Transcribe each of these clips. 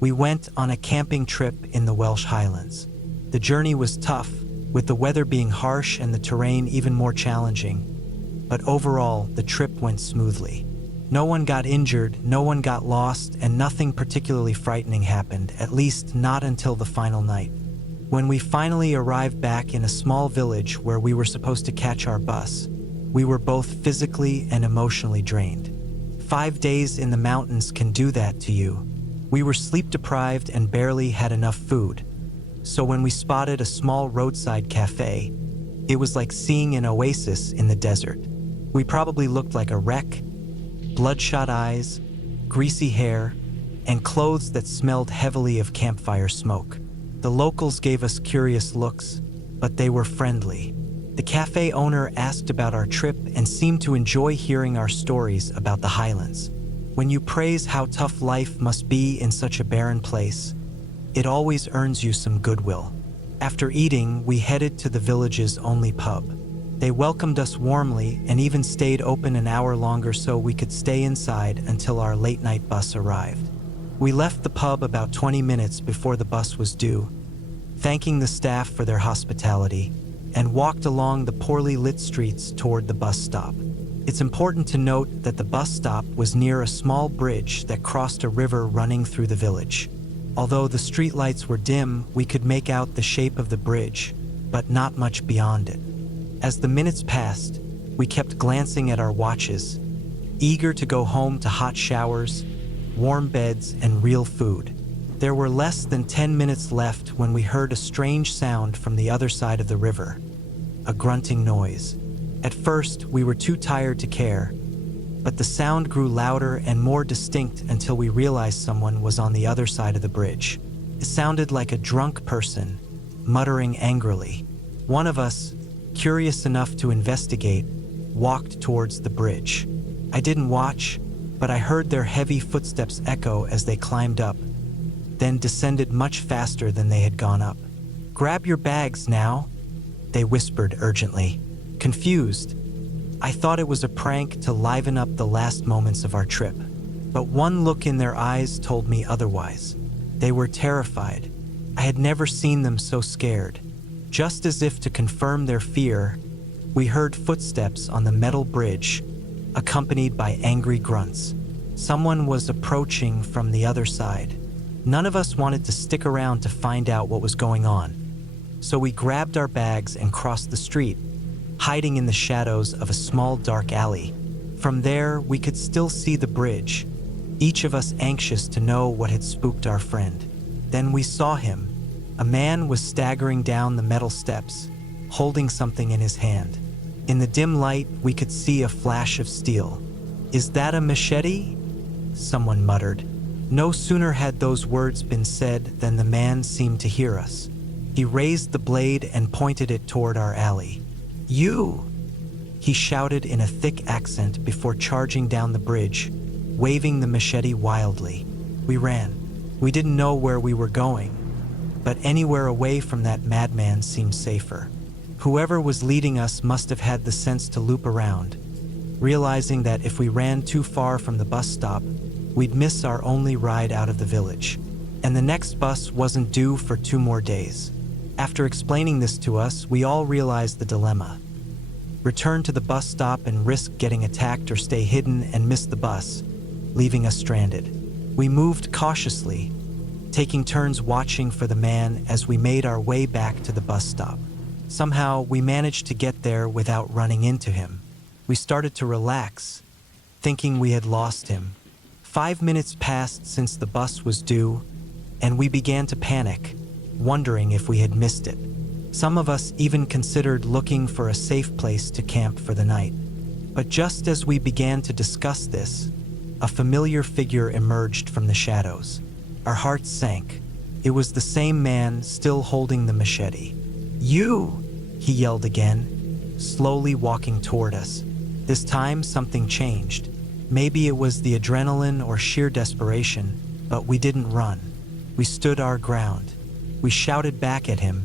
We went on a camping trip in the Welsh Highlands. The journey was tough, with the weather being harsh and the terrain even more challenging. But overall, the trip went smoothly. No one got injured, no one got lost, and nothing particularly frightening happened, at least not until the final night. When we finally arrived back in a small village where we were supposed to catch our bus, we were both physically and emotionally drained. 5 days in the mountains can do that to you. We were sleep-deprived and barely had enough food. So when we spotted a small roadside cafe, it was like seeing an oasis in the desert. We probably looked like a wreck, bloodshot eyes, greasy hair, and clothes that smelled heavily of campfire smoke. The locals gave us curious looks, but they were friendly. The cafe owner asked about our trip and seemed to enjoy hearing our stories about the Highlands. When you praise how tough life must be in such a barren place, it always earns you some goodwill. After eating, we headed to the village's only pub. They welcomed us warmly and even stayed open an hour longer so we could stay inside until our late-night bus arrived. We left the pub about 20 minutes before the bus was due, thanking the staff for their hospitality, and walked along the poorly lit streets toward the bus stop. It's important to note that the bus stop was near a small bridge that crossed a river running through the village. Although the streetlights were dim, we could make out the shape of the bridge, but not much beyond it. As the minutes passed, we kept glancing at our watches, eager to go home to hot showers, warm beds, and real food. There were less than 10 minutes left when we heard a strange sound from the other side of the river, a grunting noise. At first, we were too tired to care, but the sound grew louder and more distinct until we realized someone was on the other side of the bridge. It sounded like a drunk person, muttering angrily. One of us, curious enough to investigate, walked towards the bridge. I didn't watch, but I heard their heavy footsteps echo as they climbed up, then descended much faster than they had gone up. "Grab your bags now," they whispered urgently. Confused, I thought it was a prank to liven up the last moments of our trip. But one look in their eyes told me otherwise. They were terrified. I had never seen them so scared. Just as if to confirm their fear, we heard footsteps on the metal bridge, accompanied by angry grunts. Someone was approaching from the other side. None of us wanted to stick around to find out what was going on, so we grabbed our bags and crossed the street, hiding in the shadows of a small dark alley. From there, we could still see the bridge, each of us anxious to know what had spooked our friend. Then we saw him. A man was staggering down the metal steps, holding something in his hand. In the dim light, we could see a flash of steel. "Is that a machete?" someone muttered. No sooner had those words been said than the man seemed to hear us. He raised the blade and pointed it toward our alley. "You!" he shouted in a thick accent before charging down the bridge, waving the machete wildly. We ran. We didn't know where we were going, but anywhere away from that madman seemed safer. Whoever was leading us must have had the sense to loop around, realizing that if we ran too far from the bus stop, we'd miss our only ride out of the village. And the next bus wasn't due for 2 more days. After explaining this to us, we all realized the dilemma. Return to the bus stop and risk getting attacked, or stay hidden and miss the bus, leaving us stranded. We moved cautiously, taking turns watching for the man as we made our way back to the bus stop. Somehow, we managed to get there without running into him. We started to relax, thinking we had lost him. 5 minutes passed since the bus was due, and we began to panic, wondering if we had missed it. Some of us even considered looking for a safe place to camp for the night. But just as we began to discuss this, a familiar figure emerged from the shadows. Our hearts sank. It was the same man, still holding the machete. "You!" he yelled again, slowly walking toward us. This time, something changed. Maybe it was the adrenaline or sheer desperation, but we didn't run. We stood our ground. We shouted back at him,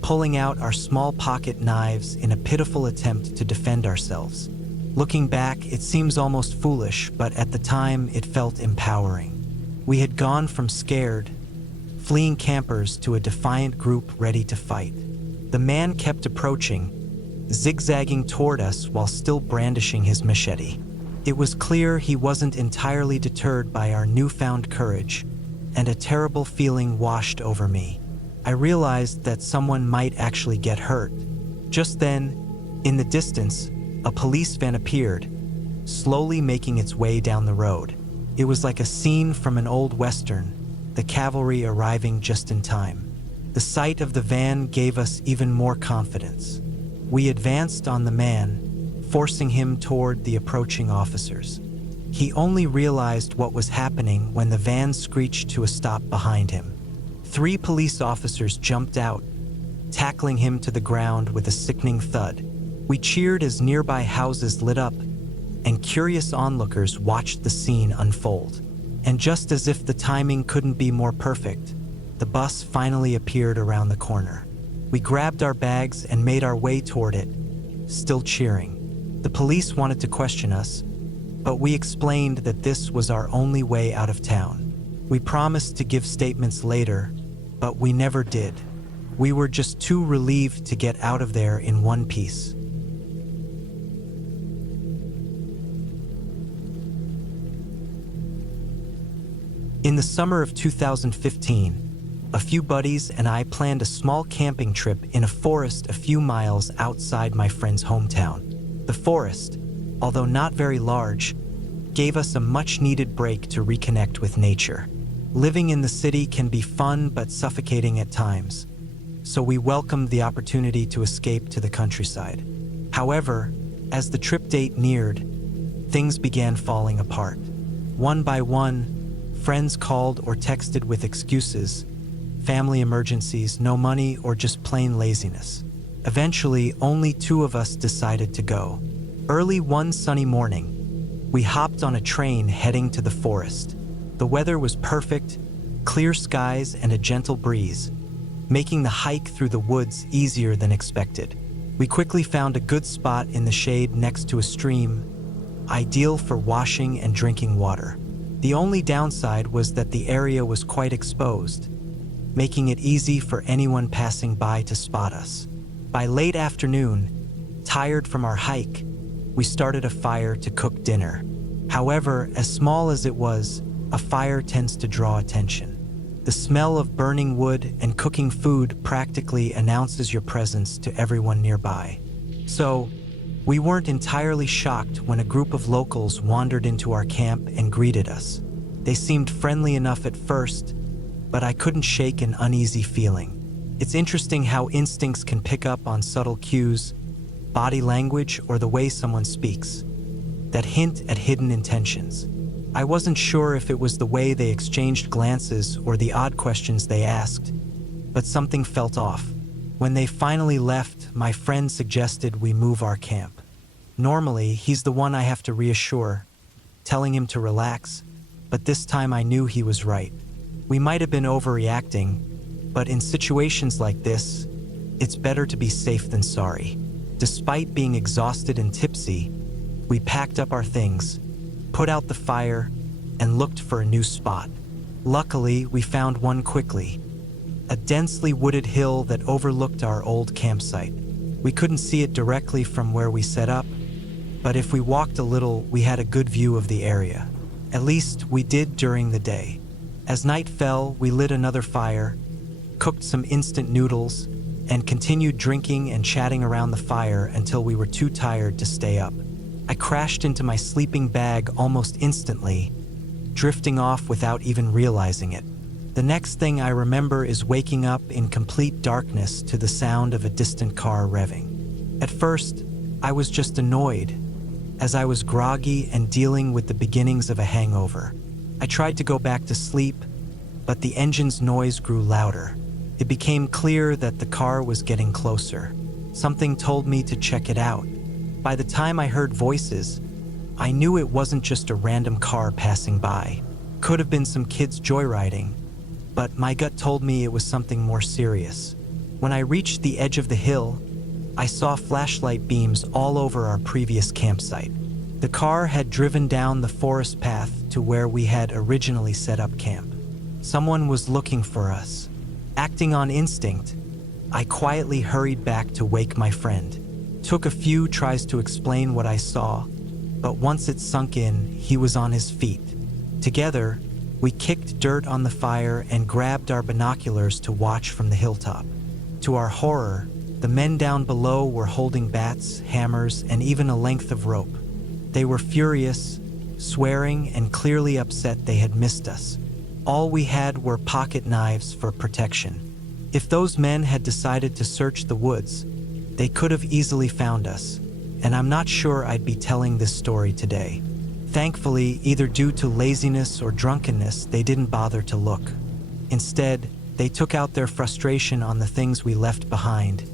pulling out our small pocket knives in a pitiful attempt to defend ourselves. Looking back, it seems almost foolish, but at the time it felt empowering. We had gone from scared, fleeing campers to a defiant group ready to fight. The man kept approaching, zigzagging toward us while still brandishing his machete. It was clear he wasn't entirely deterred by our newfound courage, and a terrible feeling washed over me. I realized that someone might actually get hurt. Just then, in the distance, a police van appeared, slowly making its way down the road. It was like a scene from an old western, the cavalry arriving just in time. The sight of the van gave us even more confidence. We advanced on the man, forcing him toward the approaching officers. He only realized what was happening when the van screeched to a stop behind him. 3 police officers jumped out, tackling him to the ground with a sickening thud. We cheered as nearby houses lit up, and curious onlookers watched the scene unfold. And just as if the timing couldn't be more perfect, the bus finally appeared around the corner. We grabbed our bags and made our way toward it, still cheering. The police wanted to question us, but we explained that this was our only way out of town. We promised to give statements later, but we never did. We were just too relieved to get out of there in one piece. In the summer of 2015, a few buddies and I planned a small camping trip in a forest a few miles outside my friend's hometown. The forest, although not very large, gave us a much-needed break to reconnect with nature. Living in the city can be fun but suffocating at times, so we welcomed the opportunity to escape to the countryside. However, as the trip date neared, things began falling apart. One by one, friends called or texted with excuses, family emergencies, no money, or just plain laziness. Eventually, only 2 of us decided to go. Early one sunny morning, we hopped on a train heading to the forest. The weather was perfect, clear skies and a gentle breeze, making the hike through the woods easier than expected. We quickly found a good spot in the shade next to a stream, ideal for washing and drinking water. The only downside was that the area was quite exposed, making it easy for anyone passing by to spot us. By late afternoon, tired from our hike, we started a fire to cook dinner. However, as small as it was, a fire tends to draw attention. The smell of burning wood and cooking food practically announces your presence to everyone nearby. So, we weren't entirely shocked when a group of locals wandered into our camp and greeted us. They seemed friendly enough at first, but I couldn't shake an uneasy feeling. It's interesting how instincts can pick up on subtle cues, body language, or the way someone speaks, that hint at hidden intentions. I wasn't sure if it was the way they exchanged glances or the odd questions they asked, but something felt off. When they finally left, my friend suggested we move our camp. Normally, he's the one I have to reassure, telling him to relax, but this time I knew he was right. We might have been overreacting, but in situations like this, it's better to be safe than sorry. Despite being exhausted and tipsy, we packed up our things, put out the fire, and looked for a new spot. Luckily, we found one quickly, a densely wooded hill that overlooked our old campsite. We couldn't see it directly from where we set up, but if we walked a little, we had a good view of the area. At least we did during the day. As night fell, we lit another fire, cooked some instant noodles, and continued drinking and chatting around the fire until we were too tired to stay up. I crashed into my sleeping bag almost instantly, drifting off without even realizing it. The next thing I remember is waking up in complete darkness to the sound of a distant car revving. At first, I was just annoyed, as I was groggy and dealing with the beginnings of a hangover. I tried to go back to sleep, but the engine's noise grew louder. It became clear that the car was getting closer. Something told me to check it out. By the time I heard voices, I knew it wasn't just a random car passing by. Could have been some kids joyriding, but my gut told me it was something more serious. When I reached the edge of the hill, I saw flashlight beams all over our previous campsite. The car had driven down the forest path to where we had originally set up camp. Someone was looking for us. Acting on instinct, I quietly hurried back to wake my friend. Took a few tries to explain what I saw, but once it sunk in, he was on his feet. Together, we kicked dirt on the fire and grabbed our binoculars to watch from the hilltop. To our horror, the men down below were holding bats, hammers, and even a length of rope. They were furious, swearing, and clearly upset they had missed us. All we had were pocket knives for protection. If those men had decided to search the woods, they could have easily found us, and I'm not sure I'd be telling this story today. Thankfully, either due to laziness or drunkenness, they didn't bother to look. Instead, they took out their frustration on the things we left behind,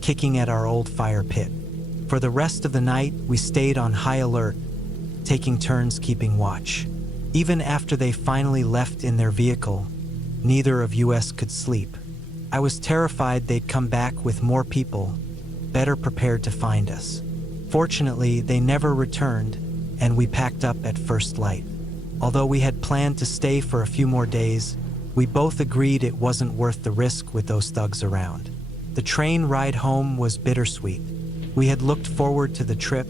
kicking at our old fire pit. For the rest of the night, we stayed on high alert, taking turns keeping watch. Even after they finally left in their vehicle, neither of us could sleep. I was terrified they'd come back with more people, better prepared to find us. Fortunately, they never returned, and we packed up at first light. Although we had planned to stay for a few more days, we both agreed it wasn't worth the risk with those thugs around. The train ride home was bittersweet. We had looked forward to the trip,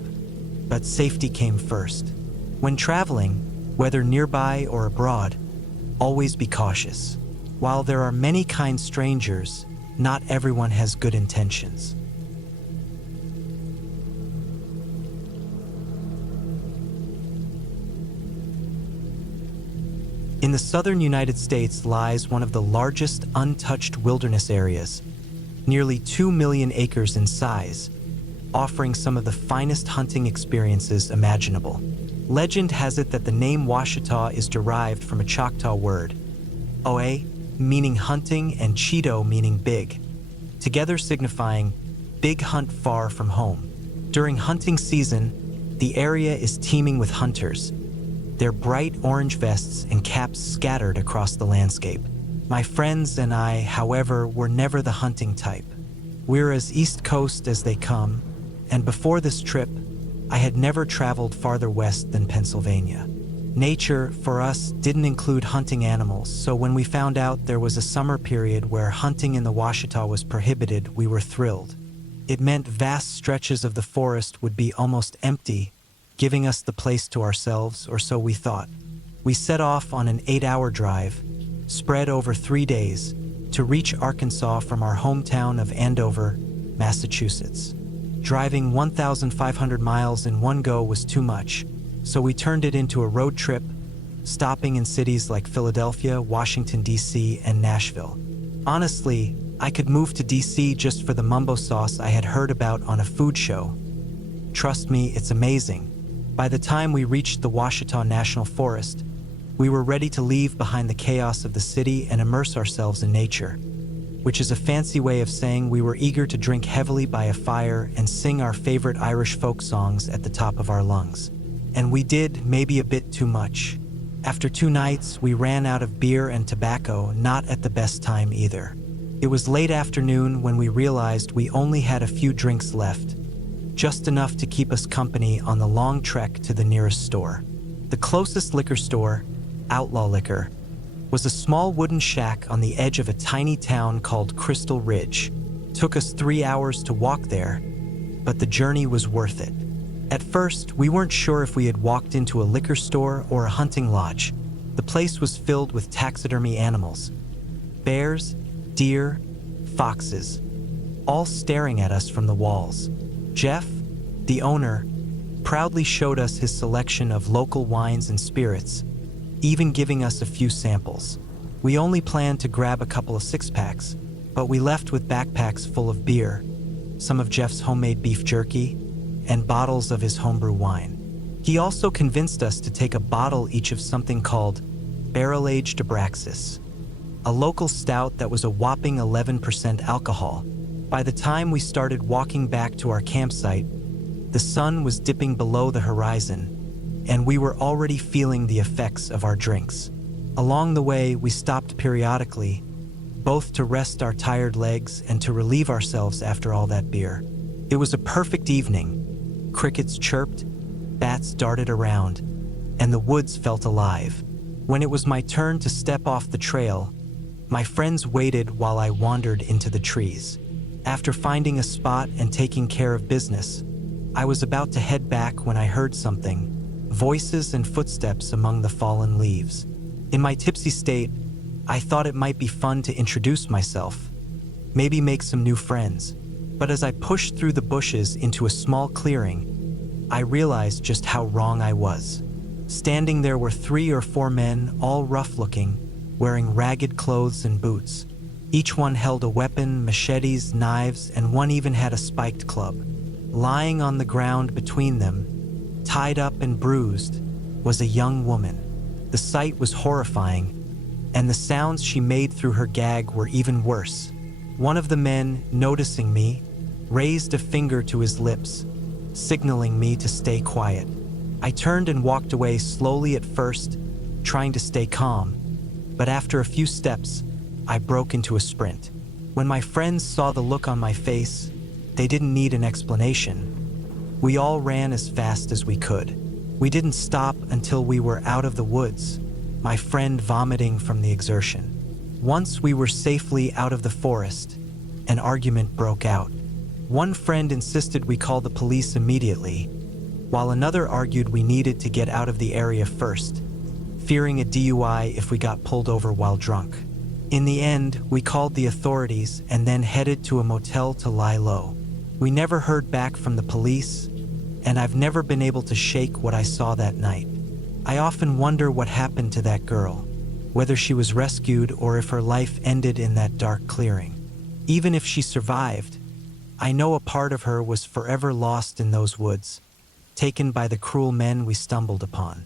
but safety came first. When traveling, whether nearby or abroad, always be cautious. While there are many kind strangers, not everyone has good intentions. In the southern United States lies one of the largest untouched wilderness areas, nearly 2 million acres in size, offering some of the finest hunting experiences imaginable. Legend has it that the name Washita is derived from a Choctaw word, oe, meaning hunting, and Cheeto meaning big, together signifying big hunt far from home. During hunting season, the area is teeming with hunters, their bright orange vests and caps scattered across the landscape. My friends and I, however, were never the hunting type. We're as East Coast as they come, and before this trip, I had never traveled farther west than Pennsylvania. Nature, for us, didn't include hunting animals, so when we found out there was a summer period where hunting in the Washita was prohibited, we were thrilled. It meant vast stretches of the forest would be almost empty, giving us the place to ourselves, or so we thought. We set off on an 8-hour drive, spread over 3 days, to reach Arkansas from our hometown of Andover, Massachusetts. Driving 1,500 miles in one go was too much, so we turned it into a road trip, stopping in cities like Philadelphia, Washington, D.C., and Nashville. Honestly, I could move to D.C. just for the mumbo sauce I had heard about on a food show. Trust me, it's amazing. By the time we reached the Washita National Forest, we were ready to leave behind the chaos of the city and immerse ourselves in nature, which is a fancy way of saying we were eager to drink heavily by a fire and sing our favorite Irish folk songs at the top of our lungs. And we did, maybe a bit too much. After 2 nights, we ran out of beer and tobacco, not at the best time either. It was late afternoon when we realized we only had a few drinks left, just enough to keep us company on the long trek to the nearest store. The closest liquor store, Outlaw Liquor, was a small wooden shack on the edge of a tiny town called Crystal Ridge. It took us 3 hours to walk there, but the journey was worth it. At first, we weren't sure if we had walked into a liquor store or a hunting lodge. The place was filled with taxidermy animals, bears, deer, foxes, all staring at us from the walls. Jeff, the owner, proudly showed us his selection of local wines and spirits, even giving us a few samples. We only planned to grab a couple of 6-packs, but we left with backpacks full of beer, some of Jeff's homemade beef jerky, and bottles of his homebrew wine. He also convinced us to take a bottle each of something called barrel-aged Abraxas, a local stout that was a whopping 11% alcohol. By the time we started walking back to our campsite, the sun was dipping below the horizon, and we were already feeling the effects of our drinks. Along the way, we stopped periodically, both to rest our tired legs and to relieve ourselves after all that beer. It was a perfect evening. Crickets chirped, bats darted around, and the woods felt alive. When it was my turn to step off the trail, my friends waited while I wandered into the trees. After finding a spot and taking care of business, I was about to head back when I heard something, voices and footsteps among the fallen leaves. In my tipsy state, I thought it might be fun to introduce myself, maybe make some new friends. But as I pushed through the bushes into a small clearing, I realized just how wrong I was. Standing there were 3 or 4 men, all rough-looking, wearing ragged clothes and boots. Each one held a weapon, machetes, knives, and one even had a spiked club. Lying on the ground between them, tied up and bruised, was a young woman. The sight was horrifying, and the sounds she made through her gag were even worse. One of the men, noticing me, raised a finger to his lips, signaling me to stay quiet. I turned and walked away slowly at first, trying to stay calm, but after a few steps, I broke into a sprint. When my friends saw the look on my face, they didn't need an explanation. We all ran as fast as we could. We didn't stop until we were out of the woods, my friend vomiting from the exertion. Once we were safely out of the forest, an argument broke out. One friend insisted we call the police immediately, while another argued we needed to get out of the area first, fearing a DUI if we got pulled over while drunk. In the end, we called the authorities and then headed to a motel to lie low. We never heard back from the police, and I've never been able to shake what I saw that night. I often wonder what happened to that girl, whether she was rescued or if her life ended in that dark clearing. Even if she survived, I know a part of her was forever lost in those woods, taken by the cruel men we stumbled upon.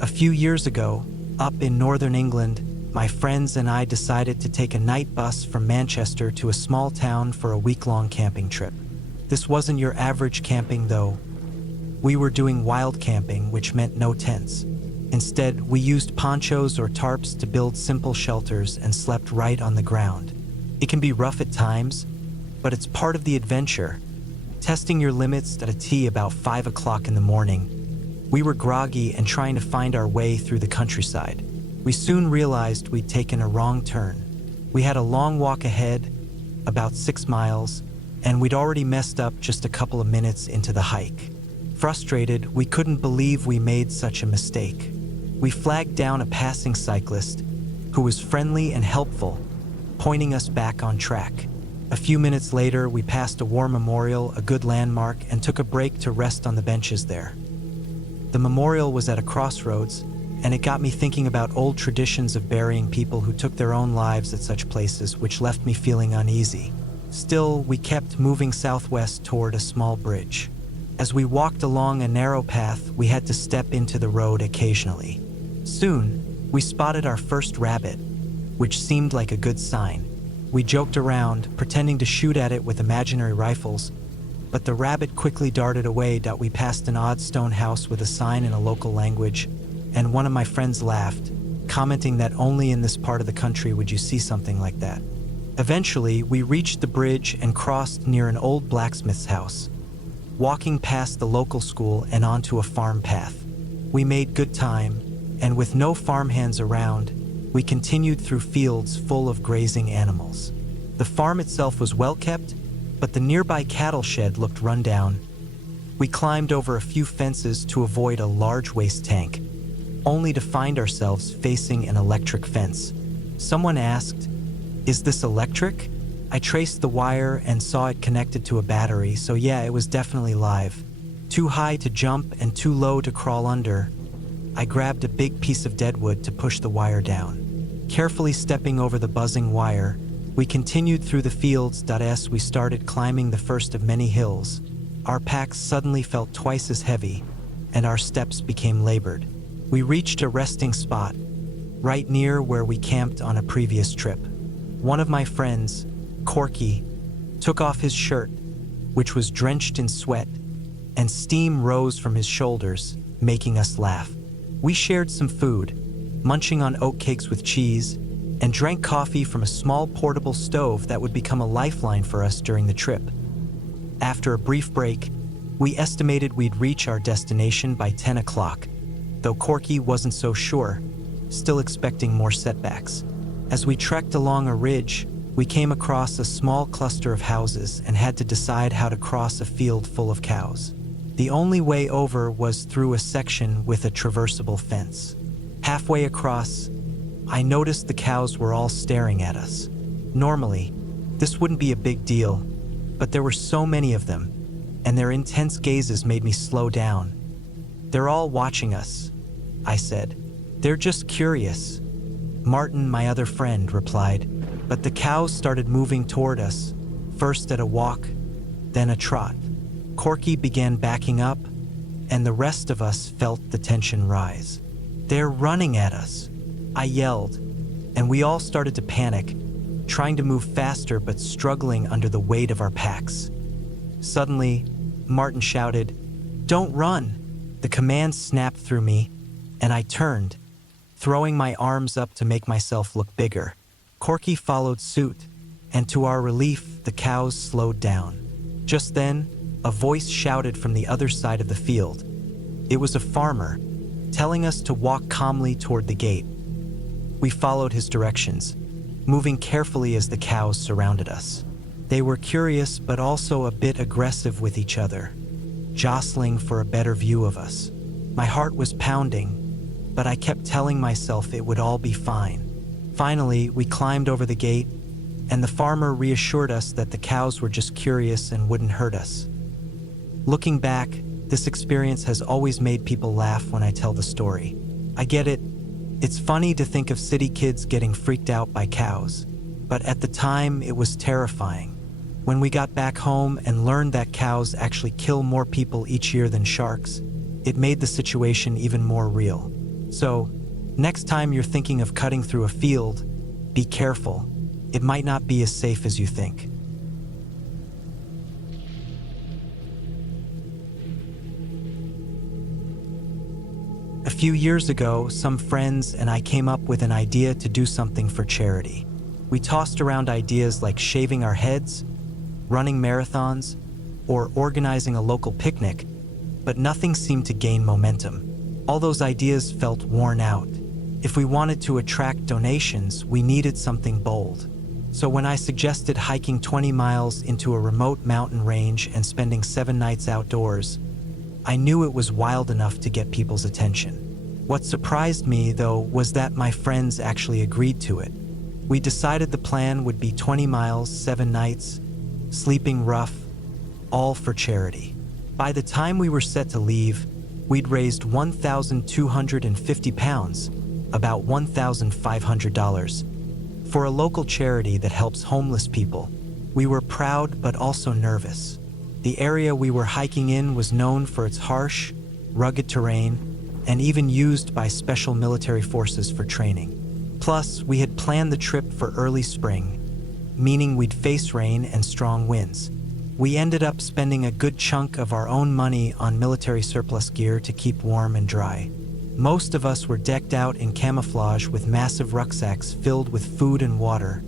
A few years ago, up in northern England, my friends and I decided to take a night bus from Manchester to a small town for a week-long camping trip. This wasn't your average camping, though. We were doing wild camping, which meant no tents. Instead, we used ponchos or tarps to build simple shelters and slept right on the ground. It can be rough at times, but it's part of the adventure. Testing your limits at a T about 5 o'clock in the morning, we were groggy and trying to find our way through the countryside. We soon realized we'd taken a wrong turn. We had a long walk ahead, about 6 miles, and we'd already messed up just a couple of minutes into the hike. Frustrated, we couldn't believe we made such a mistake. We flagged down a passing cyclist who was friendly and helpful, pointing us back on track. A few minutes later, we passed a war memorial, a good landmark, and took a break to rest on the benches there. The memorial was at a crossroads, and it got me thinking about old traditions of burying people who took their own lives at such places, which left me feeling uneasy. Still, we kept moving southwest toward a small bridge. As we walked along a narrow path, we had to step into the road occasionally. Soon, we spotted our first rabbit, which seemed like a good sign. We joked around, pretending to shoot at it with imaginary rifles, but the rabbit quickly darted away. We passed an odd stone house with a sign in a local language, and one of my friends laughed, commenting that only in this part of the country would you see something like that. Eventually, we reached the bridge and crossed near an old blacksmith's house, walking past the local school and onto a farm path. We made good time, and with no farmhands around, we continued through fields full of grazing animals. The farm itself was well kept, but the nearby cattle shed looked run down. We climbed over a few fences to avoid a large waste tank, only to find ourselves facing an electric fence. Someone asked, "Is this electric?" I traced the wire and saw it connected to a battery, so yeah, it was definitely live. Too high to jump and too low to crawl under, I grabbed a big piece of deadwood to push the wire down. Carefully stepping over the buzzing wire, we continued through the fields. As we started climbing the first of many hills, our packs suddenly felt twice as heavy, and our steps became labored. We reached a resting spot, right near where we camped on a previous trip. One of my friends, Corky, took off his shirt, which was drenched in sweat, and steam rose from his shoulders, making us laugh. We shared some food, munching on oatcakes with cheese, and drank coffee from a small portable stove that would become a lifeline for us during the trip. After a brief break, we estimated we'd reach our destination by 10 o'clock, though Corky wasn't so sure, still expecting more setbacks. As we trekked along a ridge, we came across a small cluster of houses and had to decide how to cross a field full of cows. The only way over was through a section with a traversable fence. Halfway across, I noticed the cows were all staring at us. Normally, this wouldn't be a big deal, but there were so many of them, and their intense gazes made me slow down. "They're all watching us," I said. "They're just curious." Martin, my other friend, replied, but the cows started moving toward us, first at a walk, then a trot. Corky began backing up, and the rest of us felt the tension rise. "They're running at us," I yelled, and we all started to panic, trying to move faster but struggling under the weight of our packs. Suddenly, Martin shouted, "Don't run!" The command snapped through me, and I turned, throwing my arms up to make myself look bigger. Corky followed suit, and to our relief, the cows slowed down. Just then, a voice shouted from the other side of the field. It was a farmer, telling us to walk calmly toward the gate. We followed his directions, moving carefully as the cows surrounded us. They were curious but also a bit aggressive with each other, jostling for a better view of us. My heart was pounding, but I kept telling myself it would all be fine. Finally, we climbed over the gate, and the farmer reassured us that the cows were just curious and wouldn't hurt us. Looking back, this experience has always made people laugh when I tell the story. I get it. It's funny to think of city kids getting freaked out by cows, but at the time it was terrifying. When we got back home and learned that cows actually kill more people each year than sharks, it made the situation even more real. So, next time you're thinking of cutting through a field, be careful. It might not be as safe as you think. A few years ago, some friends and I came up with an idea to do something for charity. We tossed around ideas like shaving our heads, running marathons, or organizing a local picnic, but nothing seemed to gain momentum. All those ideas felt worn out. If we wanted to attract donations, we needed something bold. So when I suggested hiking 20 miles into a remote mountain range and spending 7 nights outdoors, I knew it was wild enough to get people's attention. What surprised me, though, was that my friends actually agreed to it. We decided the plan would be 20 miles, 7 nights, sleeping rough, all for charity. By the time we were set to leave, we'd raised 1,250 pounds, about $1,500, for a local charity that helps homeless people. We were proud but also nervous. The area we were hiking in was known for its harsh, rugged terrain, and even used by special military forces for training. Plus, we had planned the trip for early spring, meaning we'd face rain and strong winds. We ended up spending a good chunk of our own money on military surplus gear to keep warm and dry. Most of us were decked out in camouflage with massive rucksacks filled with food and water,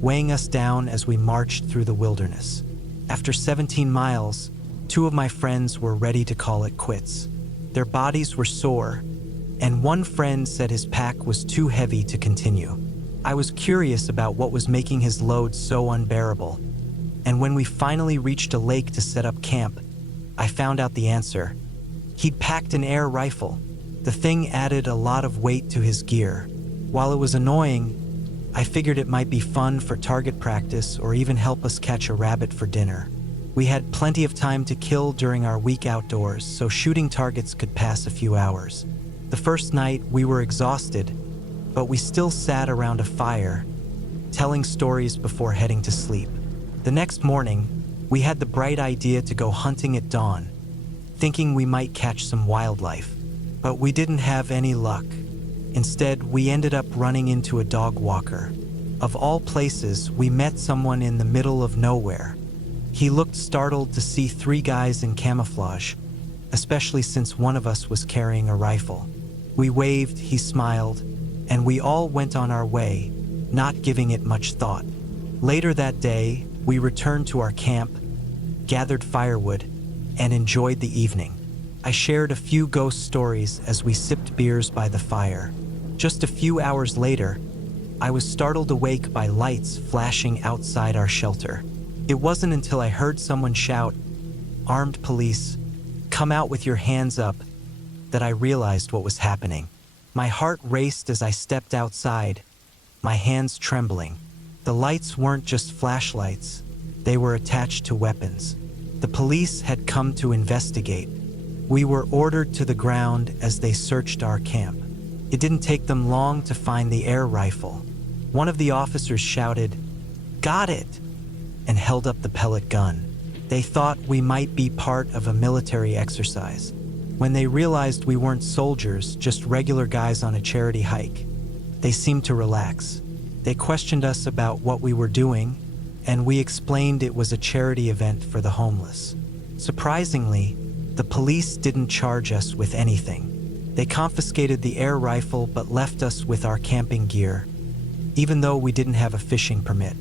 weighing us down as we marched through the wilderness. After 17 miles, 2 of my friends were ready to call it quits. Their bodies were sore, and one friend said his pack was too heavy to continue. I was curious about what was making his load so unbearable, and when we finally reached a lake to set up camp, I found out the answer. He'd packed an air rifle. The thing added a lot of weight to his gear. While it was annoying, I figured it might be fun for target practice or even help us catch a rabbit for dinner. We had plenty of time to kill during our week outdoors, so shooting targets could pass a few hours. The first night, we were exhausted, but we still sat around a fire, telling stories before heading to sleep. The next morning, we had the bright idea to go hunting at dawn, thinking we might catch some wildlife. But we didn't have any luck. Instead, we ended up running into a dog walker. Of all places, we met someone in the middle of nowhere. He looked startled to see 3 guys in camouflage, especially since one of us was carrying a rifle. We waved, he smiled, and we all went on our way, not giving it much thought. Later that day, we returned to our camp, gathered firewood, and enjoyed the evening. I shared a few ghost stories as we sipped beers by the fire. Just a few hours later, I was startled awake by lights flashing outside our shelter. It wasn't until I heard someone shout, "Armed police, come out with your hands up," that I realized what was happening. My heart raced as I stepped outside, my hands trembling. The lights weren't just flashlights, they were attached to weapons. The police had come to investigate. We were ordered to the ground as they searched our camp. It didn't take them long to find the air rifle. One of the officers shouted, "Got it!" and held up the pellet gun. They thought we might be part of a military exercise. When they realized we weren't soldiers, just regular guys on a charity hike, they seemed to relax. They questioned us about what we were doing, and we explained it was a charity event for the homeless. Surprisingly, the police didn't charge us with anything. They confiscated the air rifle but left us with our camping gear, even though we didn't have a fishing permit.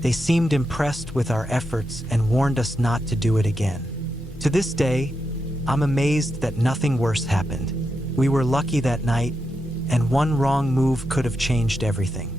They seemed impressed with our efforts and warned us not to do it again. To this day, I'm amazed that nothing worse happened. We were lucky that night, and one wrong move could have changed everything.